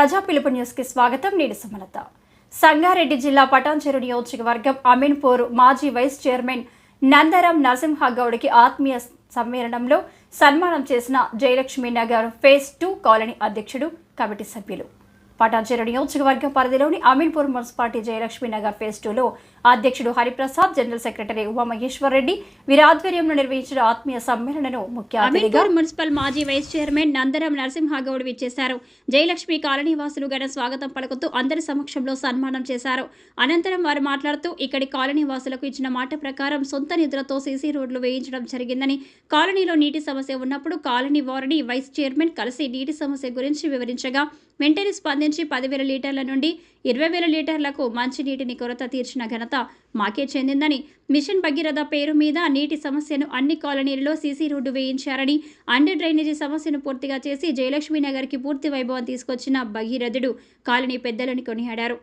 ప్రజా పిలుపు న్యూస్ కి స్వాగతం. నేను సుమలత. సంగారెడ్డి జిల్లా పటాన్చెరు నియోజకవర్గం అమీన్పూర్ మాజీ వైస్ చైర్మన్ నందరం నరసింహగౌడ్కి ఆత్మీయ సమ్మేళనంలో సన్మానం చేసిన జయలక్ష్మి నగర్ ఫేజ్ 2 కాలనీ అధ్యక్షుడు, కమిటీ సభ్యులు. పటాన్చెరు నియోజకవర్గం పరిధిలోని అమీన్పూర్ మున్సిపాలిటీ జయలక్ష్మి నగర్ ఫేజ్ 2లో అధ్యక్షుడు హరిప్రసాద్, జనరల్ సెక్రటరీ ఉమామహేశ్వర్ రెడ్డి వీరి ఆధ్వర్యంలో నిర్వహించిన ఆత్మీయ సమ్మేళనను ముఖ్య అతిథిగా మున్సిపల్ మాజీ వైస్ చైర్మన్ నందరం నరసింహగౌడ్ విచ్చేశారు. జయలక్ష్మి కాలనీ వాసులు ఘన స్వాగతం పలుకుతూ అందరి సమక్షంలో సన్మానం చేశారు. అనంతరం వారు మాట్లాడుతూ ఇక్కడి కాలనీ వాసులకు ఇచ్చిన మాట ప్రకారం సొంత నిధులతో సీసీ రోడ్లు వేయించడం జరిగిందని, కాలనీలో నీటి సమస్య ఉన్నప్పుడు కాలనీ వారిని వైస్ చైర్మన్ కలిసి నీటి సమస్య గురించి వివరించగా వెంటనే స్పందించి 10,000 లీటర్ల నుండి 20,000 లీటర్లకు మంచినీటిని కొరత తీర్చిన ఘనత మాకే చెందిందని, మిషన్ భగీరథ పేరు మీద నీటి సమస్యను అన్ని కాలనీలలో సీసీ రోడ్డు వేయించారని, అండర్ డ్రైనేజీ సమస్యను పూర్తిగా చేసి జయలక్ష్మి నగర్కి పూర్తి వైభవం తీసుకొచ్చిన భగీరథుడు కాలనీ పెద్దలని కొనియాడారు.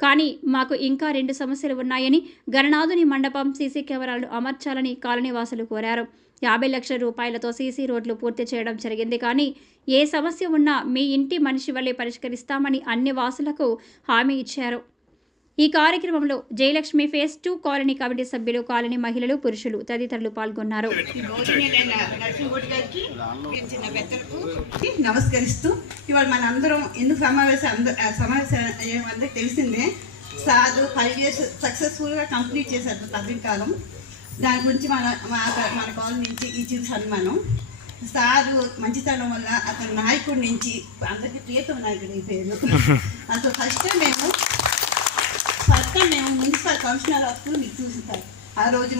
కానీ మాకు ఇంకా 2 సమస్యలు ఉన్నాయని, గణనాథుని మండపం సీసీ కెమెరాలు అమర్చాలని కాలనీవాసులు కోరారు. 50 లక్షల రూపాయలతో సీసీ రోడ్లు పూర్తి చేయడం జరిగింది. కానీ ఏ సమస్య ఉన్నా మీ ఇంటి మనిషి వల్లే పరిష్కరిస్తామని అన్ని వాసులకు హామీ ఇచ్చారు. ఈ కార్యక్రమంలో జయలక్ష్మి ఫేజ్ 2 కాలనీ కమిటీ సభ్యులు, కాలనీ మహిళలు, పురుషులు తదితరులు పాల్గొన్నారు. నమస్కరిస్తూ ఇవాళ మన అందరం ఎందుకు సమావేశం అందరికి తెలిసిందే. సార్ 5 years సక్సెస్ఫుల్గా కంప్లీట్ చేశారు పదవీకాలం. దాని గురించి మన కాలనీ నుంచి ఇచ్చిన సన్మానం. సారు మంచితనం వల్ల అతను నాయకుడి నుంచి అందరికీ ప్రియతమ నాయకుడు ఈ పేరు. అసలు ఫస్ట్ టైం మేము మున్సిపల్ కమిషనర్ ఆఫ్ మీకు చూస్తారు. ఆ రోజు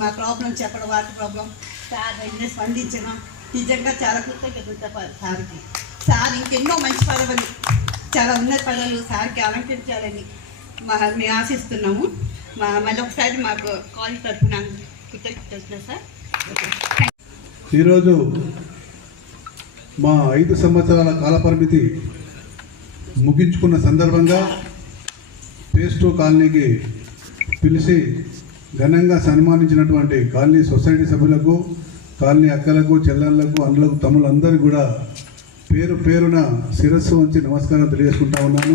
మా ప్రాబ్లం చెప్పడం, వాటర్ ప్రాబ్లం సార్ వెంటనే స్పందించడం నిజంగా చాలా కృతజ్ఞత సార్కి. సార్ ఇంకెన్నో మంచి పదవులు, చాలా ఉన్నత పదవులు సార్కి అలంకరించాలని మేము ఆశిస్తున్నాము. మళ్ళీ ఒకసారి మాకు కాల్ తరఫున కృతజ్ఞతలు సార్. ఈరోజు మా 5 సంవత్సరాల కాలపరిమితి ముగించుకున్న సందర్భంగా ఫేజ్ 2 కాలనీకి పిలిచి ఘనంగా సన్మానించినటువంటి కాలనీ సొసైటీ సభ్యులకు, కాలనీ అక్కలకు, చెల్లెళ్లకు, అన్నలకు, తమ్ములందరికీ కూడా పేరు పేరున శిరస్సు వంచి నమస్కారం తెలియజేసుకుంటా ఉన్నాను.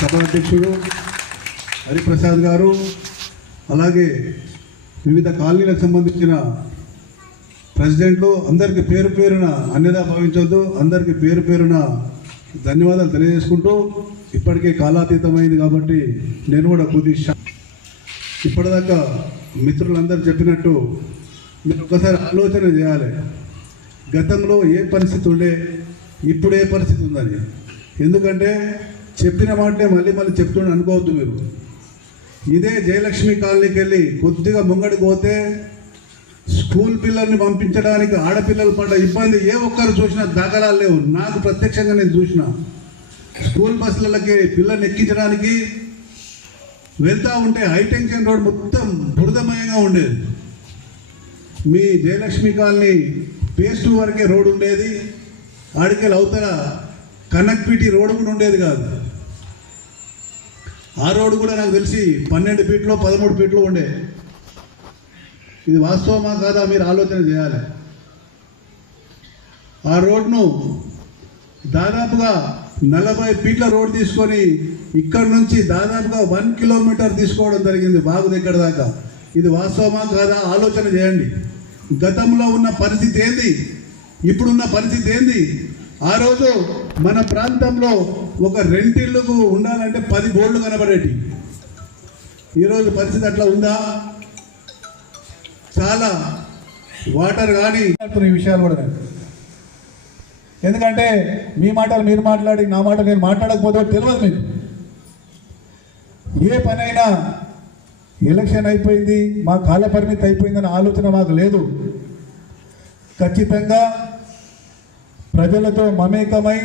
సభాధ్యక్షుడు హరిప్రసాద్ గారు, అలాగే వివిధ కాలనీలకు సంబంధించిన ప్రెసిడెంట్లు అందరికీ పేరు పేరున అన్యదా భావించవద్దు, అందరికీ పేరు పేరున ధన్యవాదాలు తెలియజేసుకుంటూ, ఇప్పటికే కాలాతీతమైంది కాబట్టి నేను కూడా కొద్దిగా ఇప్పటిదాకా మిత్రులందరూ చెప్పినట్టు మీరు ఒకసారి ఆలోచన చేయాలి. గతంలో ఏ పరిస్థితి ఉండే, ఇప్పుడు ఏ పరిస్థితి ఉందని. ఎందుకంటే చెప్పిన మాటనే మళ్ళీ చెప్తుండే అనుకోవద్దు మీరు. ఇదే జయలక్ష్మి కాలనీకి వెళ్ళి కొద్దిగా ముంగడికి పోతే స్కూల్ పిల్లల్ని పంపించడానికి ఆడపిల్లలు పడ్డ ఇబ్బంది ఏ ఒక్కరు చూసినా దాఖలాలు లేవు. నాకు ప్రత్యక్షంగా నేను చూసిన స్కూల్ బస్సులకి పిల్లల్ని ఎక్కించడానికి వెళ్తూ ఉంటే హైటెన్షన్ రోడ్ మొత్తం బురదమయంగా ఉండేది. మీ జయలక్ష్మి కాలనీ ఫేజ్ 2 వరకే రోడ్డు ఉండేది. ఆడికెళ్ళి అవతల కనెక్టివిటీ రోడ్డు కూడా ఉండేది కాదు. ఆ రోడ్డు కూడా నాకు తెలిసి 12 ఫీట్లో 13 ఫీట్లో ఉండే. ఇది వాస్తవమా కాదా మీరు ఆలోచన చేయాలి. ఆ రోడ్ను దాదాపుగా 40 ఫీట్ల రోడ్ తీసుకొని ఇక్కడ నుంచి దాదాపుగా 1 కిలోమీటర్ తీసుకోవడం జరిగింది బాగు దగ్గర దాకా. ఇది వాస్తవమా కాదా ఆలోచన చేయండి. గతంలో ఉన్న పరిస్థితి ఏంది, ఇప్పుడున్న పరిస్థితి ఏంది. ఆ రోజు మన ప్రాంతంలో ఒక రెంటిల్లుకు ఉండాలంటే 10 బోర్డులు కనబడేటి. ఈరోజు పరిస్థితి అట్లా ఉందా? చాలా వాటర్ కానీ ఈ విషయాలు కూడా ఎందుకంటే మీ మాటలు మీరు మాట్లాడి నా మాట నేను మాట్లాడకపోతే తెలియదు మీకు. ఏ పనైనా ఎలక్షన్ అయిపోయింది, మా కాల పరిమితి అయిపోయిందన్న ఆలోచన మాకు లేదు. ఖచ్చితంగా ప్రజలతో మమేకమై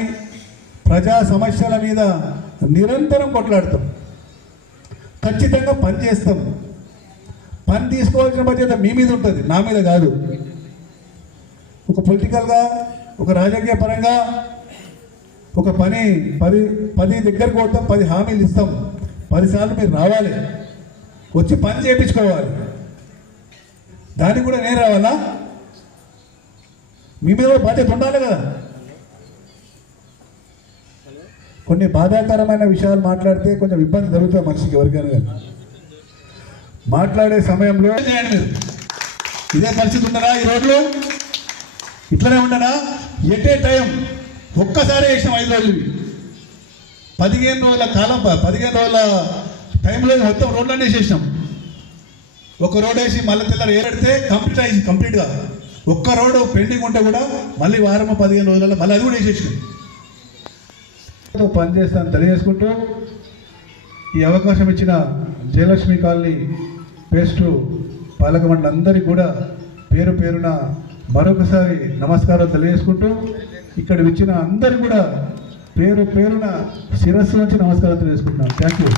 ప్రజా సమస్యల మీద నిరంతరం కొట్లాడతాం, ఖచ్చితంగా పని చేస్తాం. పని తీసుకోవాల్సిన బాధ్యత మీ మీద ఉంటుంది, నా మీద కాదు. ఒక పొలిటికల్గా, ఒక రాజకీయ పరంగా ఒక పని 10 దగ్గరకు పోతాం, 10 హామీలు ఇస్తాం. 10 సార్లు మీరు రావాలి, వచ్చి పని చేయించుకోవాలి. దానికి కూడా నేను రావాలా? మీ మీద బాధ్యత ఉండాలి కదా. కొన్ని బాధాకరమైన విషయాలు మాట్లాడితే కొంచెం ఇబ్బంది జరుగుతుంది మనిషికి ఎవరికైనా కానీ. మాట్లాడే సమయంలో చేయండి మీరు. ఇదే పరిస్థితి ఉండరా ఈ రోడ్లు? ఇట్లనే ఉండనా? ఎట్ ఏ టైం ఒక్కసారి వేసినాం 5 రోజులు, 15 రోజుల కాలం, 15 రోజుల టైంలో మొత్తం రోడ్లన్నీ వేసేసినాం. ఒక రోడ్ వేసి మళ్ళీ తెల్లారు ఏరెడితే కంప్లీట్గా ఒక్క రోడ్డు పెండింగ్ ఉంటే కూడా మళ్ళీ వారము 15 రోజులలో మళ్ళీ అది కూడా వేసేసినాం. పనిచేస్తాను తెలియజేసుకుంటూ ఈ అవకాశం ఇచ్చిన జయలక్ష్మి కాలనీ పేస్టు పాలక మండలి అందరికీ కూడా పేరు పేరున మరొకసారి నమస్కారం తెలియజేసుకుంటూ ఇక్కడ ఇచ్చిన అందరికీ కూడా పేరు పేరున శిరస్సు నుంచి నమస్కారం తెలియజేసుకుంటున్నాను. Thank you.